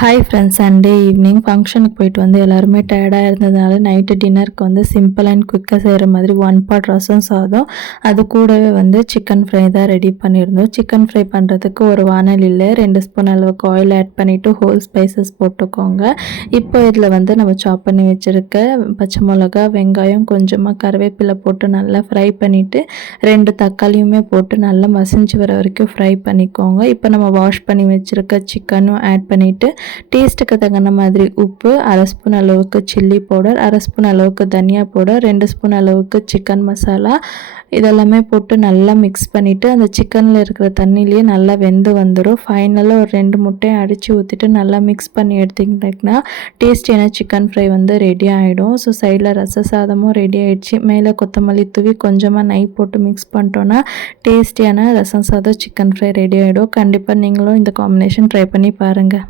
Hi friends, Sunday evening ஃபங்க்ஷனுக்கு போயிட்டு வந்து எல்லாருமே டயர்டாக இருந்ததுனால நைட்டு டின்னருக்கு வந்து சிம்பிள் அண்ட் குயிக்காக செய்கிற மாதிரி 1 பாட் ரசம் சாதம், அது கூடவே வந்து சிக்கன் ஃப்ரை தான் ரெடி பண்ணியிருந்தோம். சிக்கன் ஃப்ரை பண்ணுறதுக்கு ஒரு வானலியில் 2 ஸ்பூன் அளவுக்கு ஆயில் ஆட் பண்ணிவிட்டு ஹோல் ஸ்பைசஸ் போட்டுக்கோங்க. இப்போ இதில் வந்து நம்ம சாப் பண்ணி வச்சுருக்க பச்சை மிளகா, வெங்காயம், கொஞ்சமாக கருவேப்பிலை போட்டு நல்லா ஃப்ரை பண்ணிவிட்டு 2 தக்காளியுமே போட்டு நல்லா மசிஞ்சு வர வரைக்கும் ஃப்ரை பண்ணிக்கோங்க. இப்போ நம்ம வாஷ் பண்ணி வச்சுருக்க சிக்கனும் ஆட் பண்ணிவிட்டு டேஸ்ட்டுக்கு தகுந்த மாதிரி உப்பு, 1/2 ஸ்பூன் அளவுக்கு சில்லி பவுடர், 1/2 ஸ்பூன் அளவுக்கு தனியா பவுடர், 2 ஸ்பூன் அளவுக்கு சிக்கன் மசாலா இதெல்லாமே போட்டு நல்லா மிக்ஸ் பண்ணிவிட்டு அந்த சிக்கனில் இருக்கிற தண்ணியிலேயே நல்லா வெந்து வந்துடும். ஃபைனலாக ஒரு 2 முட்டையை அடித்து ஊற்றிட்டு நல்லா மிக்ஸ் பண்ணி எடுத்திங்கன்னா டேஸ்டியான சிக்கன் ஃப்ரை வந்து ரெடி ஆகிடும். ஸோ சைடில் ரச சாதமும் ரெடி ஆகிடுச்சு. மேலே கொத்தமல்லி தூவி கொஞ்சமாக நெய் போட்டு மிக்ஸ் பண்ணிட்டோன்னா டேஸ்டியான ரசம் சாதம் சிக்கன் ஃப்ரை ரெடி ஆகிடும். கண்டிப்பாக நீங்களும் இந்த காம்பினேஷன் ட்ரை பண்ணி பாருங்கள்.